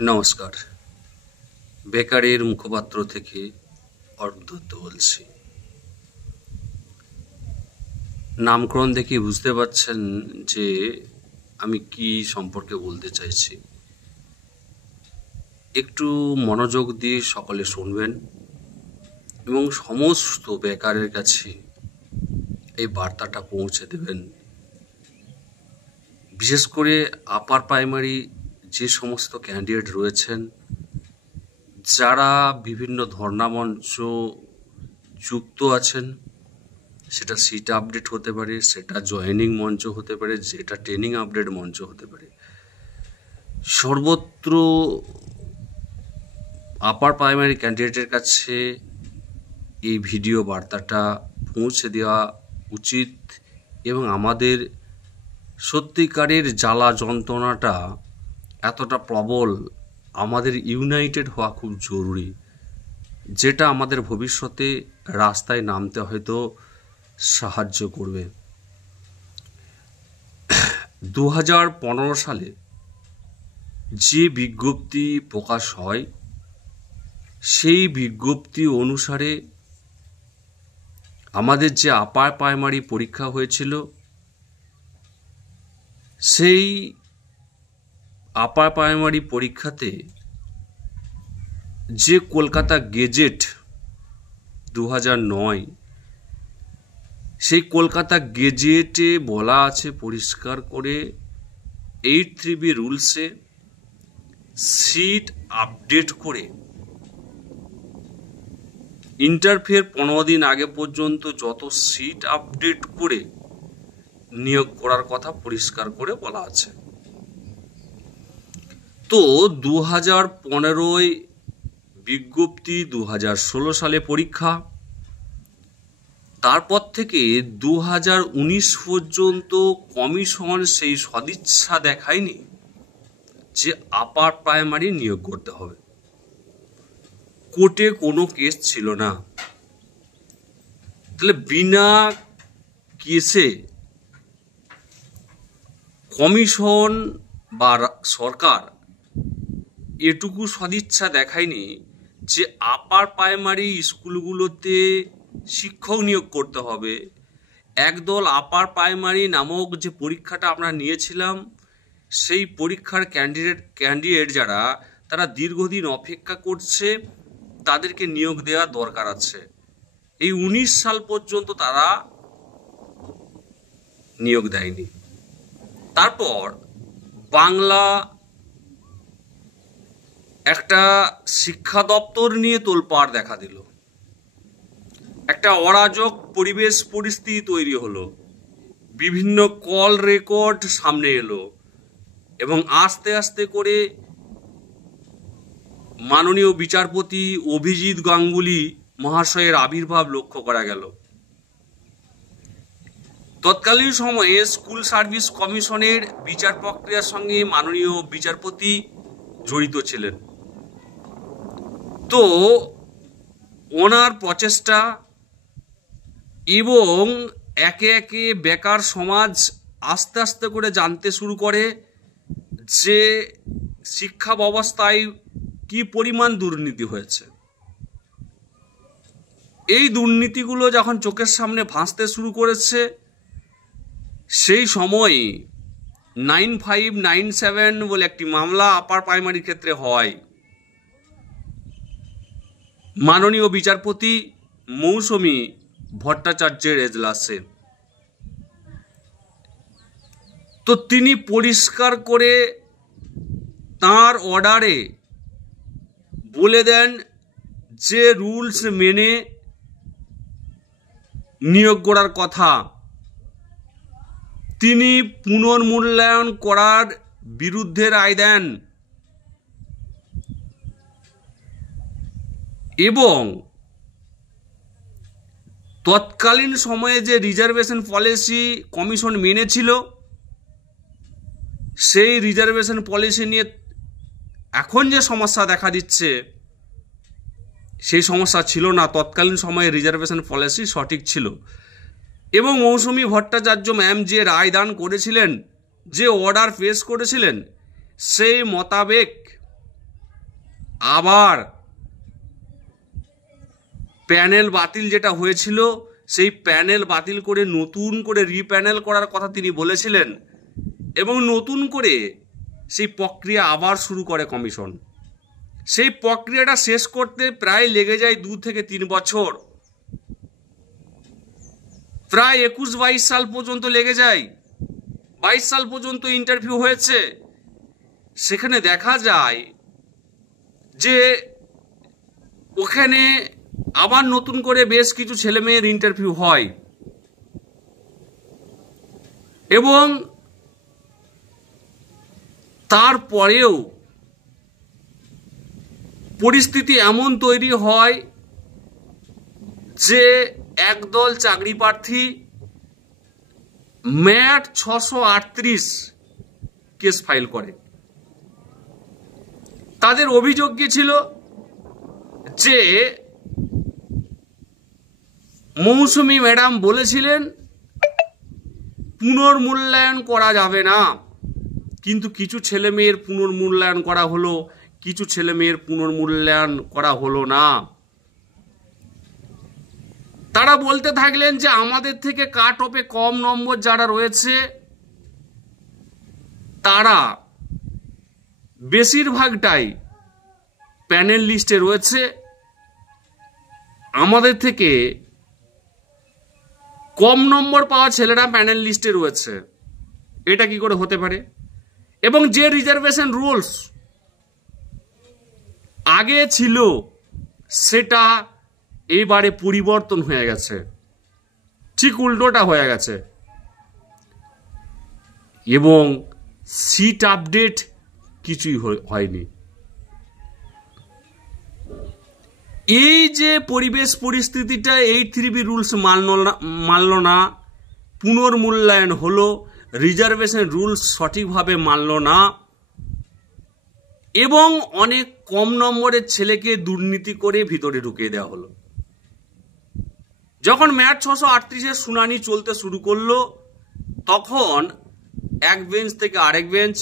নমস্কার। বেকারের মুখপাত্র থেকে অর্ধত বলছি। নামকরণ দেখে বুঝতে পারছেন যে আমি কি সম্পর্কে বলতে চাইছি। একটু মনোযোগ দিয়ে সকলে শুনবেন এবং সমস্ত বেকারের কাছে এই বার্তাটা পৌঁছে দেবেন। বিশেষ করে আপার প্রাইমারি যে সমস্ত ক্যান্ডিডেট রয়েছেন, যারা বিভিন্ন ধর্ণা মঞ্চ যুক্ত আছেন, সেটা সিট আপডেট হতে পারে, সেটা জয়েনিং মঞ্চ হতে পারে, যেটা ট্রেনিং আপডেট মঞ্চ হতে পারে, সর্বত্র আপার প্রাইমারি ক্যান্ডিডেটের কাছে এই ভিডিও বার্তাটা পৌঁছে দেওয়া উচিত এবং আমাদের সত্যিকারের জ্বালা যন্ত্রণাটা এতটা প্রবল, আমাদের ইউনাইটেড হওয়া খুব জরুরি, যেটা আমাদের ভবিষ্যতে রাস্তায় নামতে হয়তো সাহায্য করবে। 2015 সালে যে বিজ্ঞপ্তি প্রকাশ হয়, সেই বিজ্ঞপ্তি অনুসারে আমাদের যে আপার প্রাইমারি পরীক্ষা হয়েছিল, সেই আপার প্রাইমারি পরীক্ষাতে যে কলকাতা গেজেট 2009, সেই কলকাতা গেজেটে বলা আছে পরিষ্কার করে 8(3)B রুলসে সিট আপডেট করে ইন্টারভিউর 15 দিন আগে পর্যন্ত যত সিট আপডেট করে নিয়োগ করার কথা পরিষ্কার করে বলা আছে। তো 2015 বিজ্ঞপ্তি, 2016 সালে পরীক্ষা, তারপর থেকে 2019 পর্যন্ত কমিশন সেই সদিচ্ছা দেখায়নি যে আপার প্রাইমারি নিয়োগ করতে হবে। কোর্টে কোনো কেস ছিল না, তাহলে বিনা কেসে কমিশন বা সরকার এটুকু সদিচ্ছা দেখায়নি যে আপার প্রাইমারি স্কুলগুলোতে শিক্ষক নিয়োগ করতে হবে। একদল আপার প্রাইমারি নামক যে পরীক্ষাটা আমরা নিয়েছিলাম, সেই পরীক্ষার ক্যান্ডিডেট যারা, তারা দীর্ঘদিন অপেক্ষা করছে, তাদেরকে নিয়োগ দেওয়া দরকার আছে। এই 19 সাল পর্যন্ত তারা নিয়োগ দেয়নি। তারপর বাংলা একটা শিক্ষা দপ্তর নিয়ে তোলপাড় দেখা দিল, একটা অরাজক পরিবেশ পরিস্থিতি তৈরি হলো, বিভিন্ন কল রেকর্ড সামনে এলো এবং আস্তে আস্তে করে মাননীয় বিচারপতি অভিজিৎ গাঙ্গুলি মহাশয়ের আবির্ভাব লক্ষ্য করা গেল। তৎকালীন সময়ে স্কুল সার্ভিস কমিশনের বিচার প্রক্রিয়ার সঙ্গে মাননীয় বিচারপতি জড়িত ছিলেন। তো ওনার প্রচেষ্টা এবং একে একে বেকার সমাজ আস্তে আস্তে করে জানতে শুরু করে যে শিক্ষা ব্যবস্থায় কি পরিমাণ দুর্নীতি হয়েছে। এই দুর্নীতিগুলো যখন চোখের সামনে ভাসতে শুরু করেছে, সেই সময় 9597 বলে একটি মামলা আপার প্রাইমারি ক্ষেত্রে হয় মাননীয় বিচারপতি মৌসুমী ভট্টাচার্যের এজলাসে। তো তিনি পরিষ্কার করে তার অর্ডারে বলে দেন যে রুলস মেনে নিয়োগ করার কথা, তিনি পুনর্মূল্যায়ন করার বিরুদ্ধে রায় দেন এবং তৎকালীন সময়ে যে রিজার্ভেশন পলিসি কমিশন মেনেছিল, সেই রিজার্ভেশন পলিসি নিয়ে এখন যে সমস্যা দেখা দিচ্ছে, সেই সমস্যা ছিল না। তৎকালীন সময়ে রিজার্ভেশন পলিসি সঠিক ছিল এবং মৌসুমী ভট্টাচার্য ম্যাম যে রায় দান করেছিলেন, যে অর্ডার পেশ করেছিলেন, সেই মোতাবেক আবার প্যানেল বাতিল যেটা হয়েছিল সেই প্যানেল বাতিল করে নতুন করে রিপ্যানেল করার কথা তিনি বলেছিলেন এবং নতুন করে সেই প্রক্রিয়া আবার শুরু করে কমিশন। সেই প্রক্রিয়াটা শেষ করতে প্রায় লেগে যায় 2 থেকে 3 বছর, প্রায় 21-22 সাল পর্যন্ত লেগে যায়। 22 সাল পর্যন্ত ইন্টারভিউ হয়েছে। সেখানে দেখা যায় যে ওখানে আবার নতুন করে বেশ কিছু ছেলে মেয়ের ইন্টারভিউ হয় এবং তারপরেও পরিস্থিতি এমন তৈরি হয় যে একদল চাকরি প্রার্থী ম্যাট 638 কেস ফাইল করে। তাদের অভিযোগ কি ছিল যে মৌসুমী ম্যাডাম বলেছিলেন পুনর্মূল্যায়ন করা যাবে না, কিন্তু কিছু ছেলে মেয়ের পুনর্মূল্যায়ন করা হলো, কিছু ছেলে মেয়ের পুনর্মূল্যায়ন করা হলো না। তারা বলতে থাকলেন যে আমাদের থেকে কাট অফে কম নম্বর যারা রয়েছে তারা বেশিরভাগটাই প্যানেল লিস্টে রয়েছে, আমাদের থেকে কম নম্বর পাওয়া ছেলেরা প্যানেল লিস্টে রয়েছে। এটা কি করে হতে পারে? এবং যে রিজার্ভেশন রুলস আগে ছিল সেটা এবারে পরিবর্তন হয়ে গেছে, ঠিক উল্টোটা হয়ে গেছে এবং সিট আপডেট কিছুই হয়নি। এই যে পরিবেশ পরিস্থিতিটা 8-3B রুলস মানল না, পুনর্মূল্যায়ন হলো, রিজার্ভেশন রুলস সঠিকভাবে মানল না এবং অনেক কম নম্বরের ছেলেকে দুর্নীতি করে ভিতরে ঢুকিয়ে দেওয়া হলো। যখন ম্যাট 638-এর শুনানি চলতে শুরু করলো তখন এক বেঞ্চ থেকে আরেক বেঞ্চ,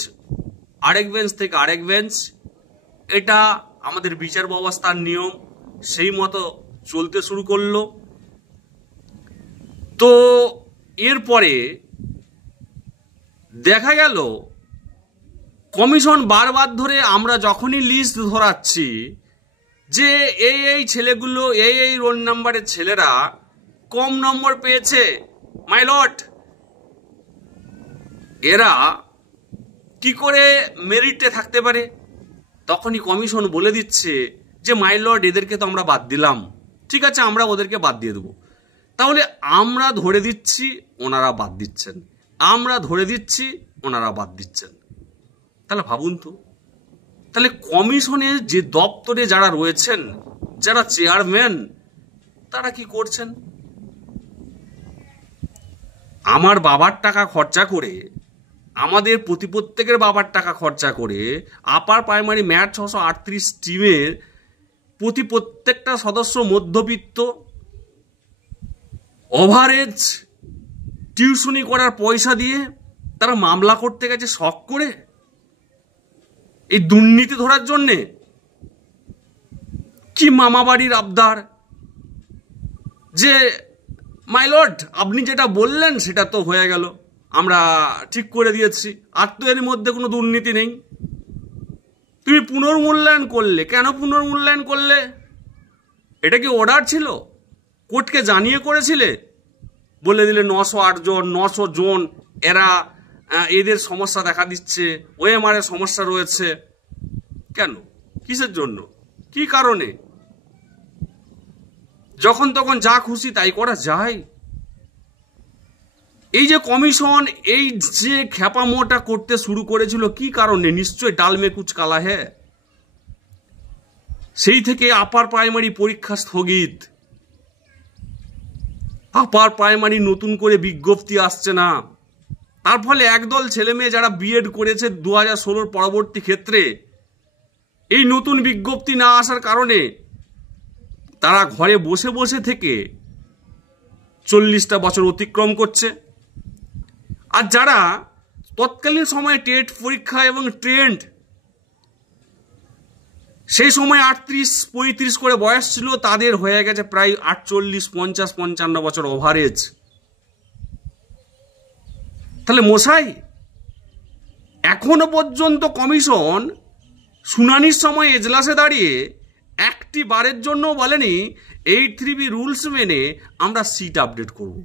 আরেক বেঞ্চ থেকে আরেক বেঞ্চ, এটা আমাদের বিচার ব্যবস্থার নিয়ম, সেই মতো চলতে শুরু করলো। তো এরপরে দেখা গেল কমিশন বারবার ধরে আমরা যখনই লিস্ট ধরাচ্ছি যে এই ছেলেগুলো এই রোল নাম্বারের ছেলেরা কম নম্বর পেয়েছে মাই লর্ড, এরা কি করে মেরিটে থাকতে পারে, তখনই কমিশন বলে দিচ্ছে যে মাই লর্ড এদেরকে তো আমরা বাদ দিলাম, ঠিক আছে আমরা ওদেরকে বাদ দিয়ে দেবো। তাহলে আমরা ধরে দিচ্ছি ওনারা বাদ দিচ্ছেন, আমরা ধরে দিচ্ছি ওনারা বাদ দিচ্ছেন। তাহলে ভাবুন তো, তাহলে কমিশনের যে দপ্তরে যারা রয়েছেন, যারা চেয়ারম্যান, তারা কি করছেন? আমার বাবার টাকা খরচা করে, আমাদের প্রত্যেকের বাবার টাকা খরচা করে আপার প্রাইমারি ম্যাট 638 টিমের প্রত্যেকটা সদস্য মধ্যবিত্ত, ওভারেজ টিউশনি করার পয়সা দিয়ে তারা মামলা করতে গেছে শখ করে এই দুর্নীতি ধরার জন্যে। কি মামাবাড়ির আবদার যে মাই লর্ড আপনি যেটা বললেন সেটা তো হয়ে গেল, আমরা ঠিক করে দিয়েছি, আর তো এর মধ্যে কোনো দুর্নীতি নেই। তুমি পুনর্মূল্যায়ন করলে, কেন পুনর্মূল্যায়ন করলে? এটা কি অর্ডার ছিল? কোর্টকে জানিয়ে করেছিলে? বলে দিলে 908 জন 900 জন এরা এদের সমস্যা দেখা দিচ্ছে, ওএমআর এর সমস্যা রয়েছে। কেন? কিসের জন্য? কি কারণে? যখন তখন যা খুশি তাই করা যায়? এই যে কমিশন এই যে খ্যাপামোটা করতে শুরু করেছিল কি কারণে? নিশ্চয় ডাল মে কুচ কালা হ্যায়। সেই থেকে আপার প্রাইমারি পরীক্ষা স্থগিত, আপার প্রাইমারি নতুন করে বিজ্ঞপ্তি আসছে না। তার ফলে একদল ছেলে মেয়ে যারা বিএড করেছে 2016 পরবর্তী ক্ষেত্রে, এই নতুন বিজ্ঞপ্তি না আসার কারণে তারা ঘরে বসে বসে থেকে 40টা বছর অতিক্রম করছে। আর যারা তৎকালীন সময়ে টেট পরীক্ষা এবং ট্রেন্ড সেই সময় 38-35 করে বয়স ছিল, তাদের হয়ে গেছে প্রায় 48, 50, 55 বছর ওভারেজ। তাহলে মশাই, এখনো পর্যন্ত কমিশন শুনানির সময় এজলাসে দাঁড়িয়ে একটি বারের জন্য বলেনি 8(3)B রুলস মেনে আমরা সিট আপডেট করব।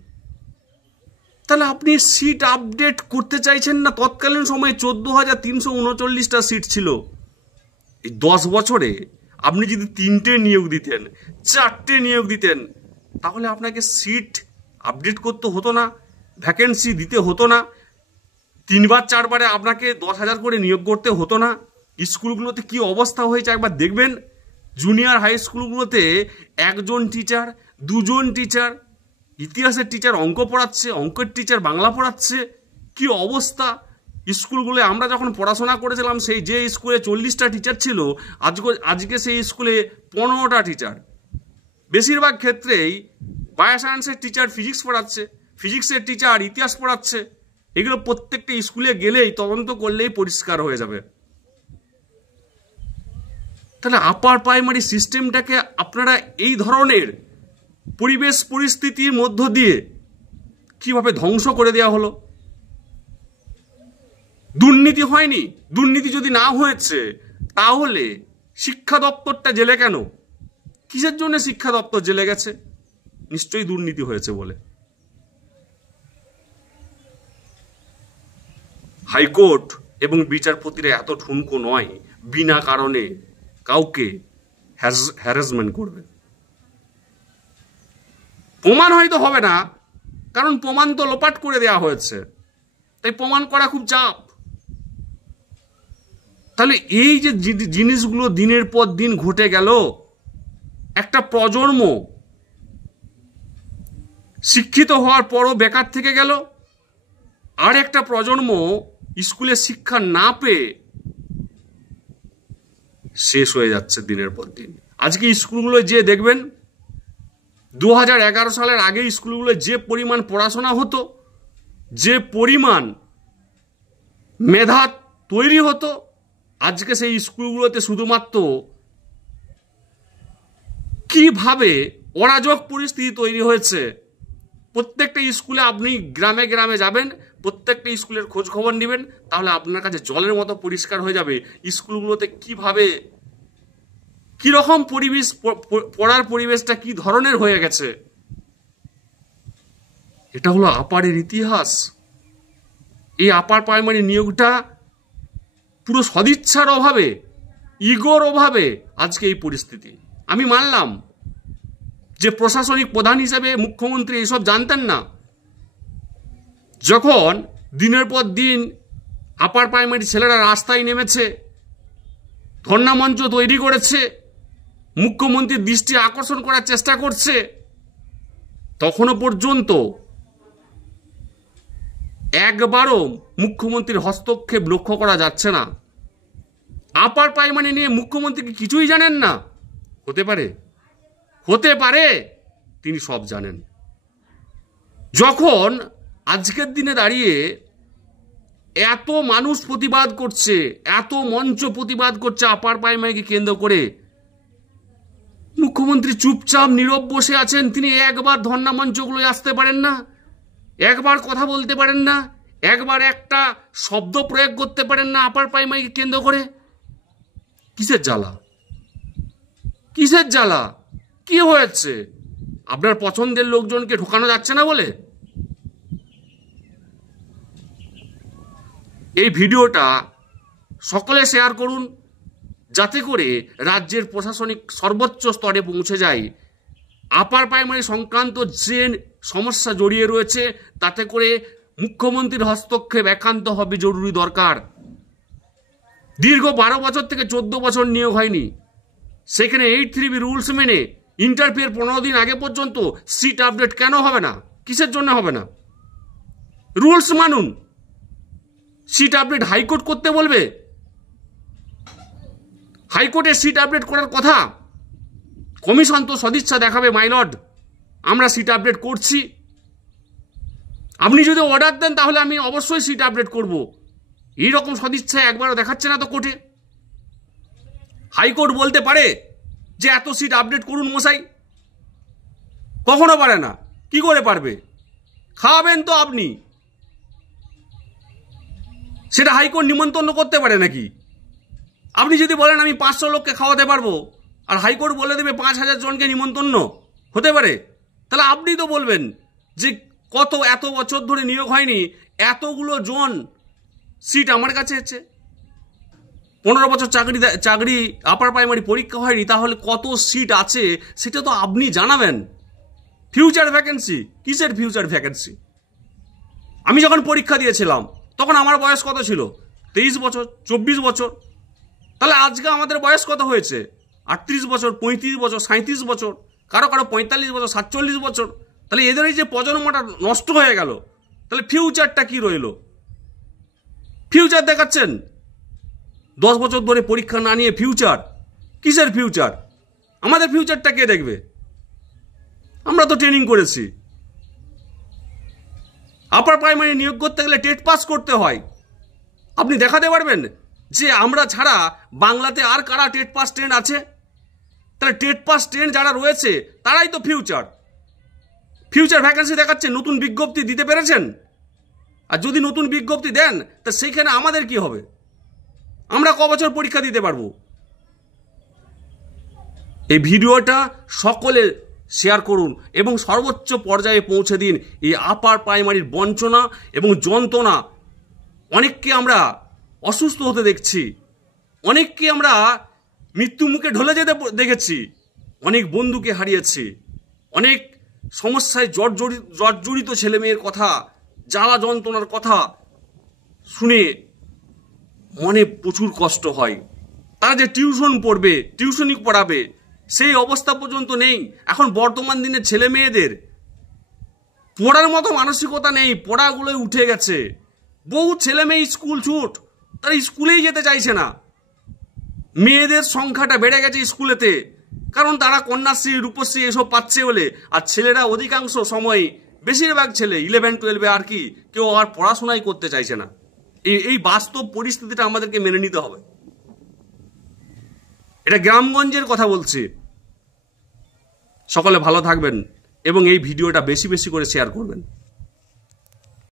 তাহলে আপনি সিট আপডেট করতে চাইছেন না? তৎকালীন সময়ে 14,339টা সিট ছিল। এই 10 বছরে আপনি যদি 3টে নিয়োগ দিতেন, 4টে নিয়োগ দিতেন, তাহলে আপনাকে সিট আপডেট করতে হতো না, ভ্যাকেন্সি দিতে হতো না, 3বার 4বারে আপনাকে 10,000 করে নিয়োগ করতে হতো না। স্কুলগুলোতে কি অবস্থা হয়েছে একবার দেখবেন। জুনিয়র হাই স্কুলগুলোতে 1জন টিচার, 2জন টিচার, ইতিহাসের টিচার অঙ্ক পড়াচ্ছে, অঙ্কের টিচার বাংলা পড়াচ্ছে। কি অবস্থা স্কুলগুলো! আমরা যখন পড়াশোনা করেছিলাম, সেই যে স্কুলে 40টা টিচার ছিল, আজকে সেই স্কুলে 15টা টিচার। বেশিরভাগ ক্ষেত্রেই বায়োসায়েন্সের টিচার ফিজিক্স পড়াচ্ছে, ফিজিক্সের টিচার ইতিহাস পড়াচ্ছে। এগুলো প্রত্যেকটা স্কুলে গেলেই, তদন্ত করলেই পরিষ্কার হয়ে যাবে। তাহলে আপার প্রাইমারি সিস্টেমটাকে আপনারা এই ধরনের পরিবেশ পরিস্থিতির মধ্য দিয়ে কিভাবে ধ্বংস করে দেওয়া হলো? দুর্নীতি হয়নি? দুর্নীতি যদি না হয়েছে, তাহলে শিক্ষা দপ্তরটা জেলে কেন? কিসের জন্য শিক্ষা দপ্তর জেলে গেছে? নিশ্চয়ই দুর্নীতি হয়েছে বলে। হাইকোর্ট এবং বিচারপতিরা এত ঠুনকো নয় বিনা কারণে কাউকে হ্যারাসমেন্ট করবে। প্রমাণ হয়তো হবে না, কারণ প্রমাণ তো লোপাট করে দেওয়া হয়েছে, তাই প্রমাণ করা খুব চাপ। তাহলে এই যে জিনিসগুলো দিনের পর দিন ঘটে গেল, একটা প্রজন্ম শিক্ষিত হওয়ার পরও বেকার থেকে গেল, আর একটা প্রজন্ম স্কুলে শিক্ষা না পেয়ে শেষ হয়ে যাচ্ছে দিনের পর দিন। আজকে স্কুলগুলো যে দেখবেন, 2011 সালের আগে স্কুলগুলো যে পরিমাণ পড়াশোনা হতো, যে পরিমাণ মেধা তৈরি হতো, আজকে সেই স্কুলগুলোতে শুধুমাত্র কিভাবে অরাজক পরিস্থিতি তৈরি হয়েছে। প্রত্যেকটা স্কুলে আপনি গ্রামে গ্রামে যাবেন, প্রত্যেকটা স্কুলের খোঁজ খবর নেবেন, তাহলে আপনার কাছে জলের মতো পরিষ্কার হয়ে যাবে স্কুলগুলোতে কিভাবে, কিরকম পরিবেশ, পড়ার পরিবেশটা কি ধরনের হয়ে গেছে। এটা হলো আপারের ইতিহাস। এই আপার প্রাইমারি নিয়োগটা পুরো সদিচ্ছার অভাবে, ইগোর অভাবে আজকে এই পরিস্থিতি। আমি মানলাম যে প্রশাসনিক প্রধান হিসেবে মুখ্যমন্ত্রী এসব জানতেন না। যখন দিনের পর দিন আপার প্রাইমারি ছেলেরা রাস্তায় নেমেছে, ধর্ণা মঞ্চ তৈরি করেছে, মুখ্যমন্ত্রীর দৃষ্টি আকর্ষণ করার চেষ্টা করছে, তখনও পর্যন্ত একবারও মুখ্যমন্ত্রীর হস্তক্ষেপ লক্ষ্য করা যাচ্ছে না। আপার প্রাইমারি নিয়ে মুখ্যমন্ত্রী কি কিছুই জানেন না? হতে পারে তিনি সব জানেন। যখন আজকের দিনে দাঁড়িয়ে এত মানুষ প্রতিবাদ করছে, এত মঞ্চ প্রতিবাদ করছে আপার প্রাইমারিকে কেন্দ্র করে, মুখ্যমন্ত্রী চুপচাপ নীরব বসে আছেন। তিনি একবার ধর্ণা মঞ্চগুলোয় আসতে পারেন না, একবার কথা বলতে পারেন না, একবার একটা শব্দ প্রয়োগ করতে পারেন না আপার প্রাইমারিকে কেন্দ্র করে। কিসের জ্বালা? কিসের জ্বালা? কি হয়েছে? আপনার পছন্দের লোকজনকে ঢোকানো যাচ্ছে না বলে? এই ভিডিওটা সকলে শেয়ার করুন, যাতে করে রাজ্যের প্রশাসনিক সর্বোচ্চ স্তরে পৌঁছে যায়। আপার প্রাইমারি সংক্রান্ত যে সমস্যা জড়িয়ে রয়েছে, তাতে করে মুখ্যমন্ত্রীর হস্তক্ষেপ একান্ত হবে জরুরি দরকার। দীর্ঘ 12 বছর থেকে 14 বছর নিয়োগ হয়নি, সেখানে 8(3)B রুলস মেনে ইন্টারভিউয়ের 15 দিন আগে পর্যন্ত সিট আপডেট কেন হবে না? কিসের জন্য হবে না? রুলস মানুন। সিট আপডেট হাইকোর্ট করতে বলবে, হাইকোর্টের সিট আপডেট করার কথা। কমিশন তো সদিচ্ছা দেখাবে, মাই লর্ড আমরা সিট আপডেট করছি। আপনি যদি অর্ডার দেন তাহলে আমি অবশ্যই সিট আপডেট করব। এইরকম সদিচ্ছা একবারও দেখাচ্ছে না তো কোর্টে। হাইকোর্ট বলতে পারে যে এত সিট আপডেট করুন মশাই? কখনো পারে না। কি করে পারবে? খাওয়াবেন তো আপনি, সেটা হাইকোর্ট নিমন্ত্রণ করতে পারে নাকি? আপনি যদি বলেন আমি 500 লোককে খাওয়াতে পারবো, আর হাইকোর্ট বলে দেবে 5000 জনকে নিমন্ত্রণ হতে পারে, তাহলে আপনি তো বলবেন যে এত বছর ধরে নিয়োগ হয়নি, এতগুলো জন সিট আমার কাছে আছে। 15 বছর চাকরি আপার প্রাইমারি পরীক্ষা হয়নি, তাহলে কত সিট আছে সেটা তো আপনি জানাবেন। ফিউচার ভ্যাকেন্সি, কিসের ফিউচার ভ্যাকেন্সি? আমি যখন পরীক্ষা দিয়েছিলাম তখন আমার বয়স কত ছিল? 23 বছর, 24 বছর। তাহলে আজকে আমাদের বয়স কত হয়েছে? 38 বছর, 35 বছর, 37 বছর, কারো 45 বছর, 47 বছর। তাহলে এদের এই যে প্রজন্মটা নষ্ট হয়ে গেল, তাহলে ফিউচারটা কি রইল? ফিউচার দেখাচ্ছেন 10 বছর ধরে পরীক্ষা না নিয়ে। ফিউচার কিসের ফিউচার? আমাদের ফিউচারটা কে দেখবে? আমরা তো ট্রেনিং করেছি। আপার প্রাইমারি নিয়োগ করতে গেলে টেট পাস করতে হয়। আপনি দেখাতে পারবেন যে আমরা ছাড়া বাংলাতে আর কারা টেট পাস ট্রেন্ড আছে? তাহলে টেট পাস ট্রেন্ড যারা রয়েছে তারাই তো ফিউচার। ফিউচার ভ্যাকেন্সি দেখাচ্ছে, নতুন বিজ্ঞপ্তি দিতে পেরেছেন? আর যদি নতুন বিজ্ঞপ্তি দেন তা সেইখানে আমাদের কি হবে? আমরা ক বছর পরীক্ষা দিতে পারবো? এই ভিডিওটা সকলে শেয়ার করুন এবং সর্বোচ্চ পর্যায়ে পৌঁছে দিন। এই আপার প্রাইমারির বঞ্চনা এবং যন্ত্রণা, অনেককে আমরা অসুস্থ হতে দেখছি, অনেককে আমরা মৃত্যু মুখে ঢলে যেতে দেখেছি, অনেক বন্ধুকে হারিয়েছি, অনেক সমস্যায় জর্জরিত ছেলে মেয়ের কথা, জ্বালা যন্ত্রণার কথা শুনে মনে প্রচুর কষ্ট হয়। তারা যে টিউশন পড়বে, টিউশনি পড়াবে, সেই অবস্থা পর্যন্ত নেই। এখন বর্তমান দিনে ছেলে মেয়েদের পড়ার মতো মানসিকতা নেই, পড়াগুলোই উঠে গেছে। বহু ছেলে মেয়ে স্কুল ছুট, তারা স্কুলেই যেতে চাইছে না। মেয়েদের সংখ্যাটা বেড়ে গেছে স্কুলেতে, কারণ তারা কন্যাশ্রী, রূপশ্রী এসব পাচ্ছে বলে। আর ছেলেরা অধিকাংশ সময়, বেশিরভাগ ছেলে 11, 12 আর কি, কেউ আর পড়াশোনাই করতে চাইছে না। এই বাস্তব পরিস্থিতিটা আমাদেরকে মেনে নিতে হবে। এটা গ্রামগঞ্জের কথা বলছি। সকলে ভালো থাকবেন এবং এই ভিডিওটা বেশি বেশি করে শেয়ার করবেন।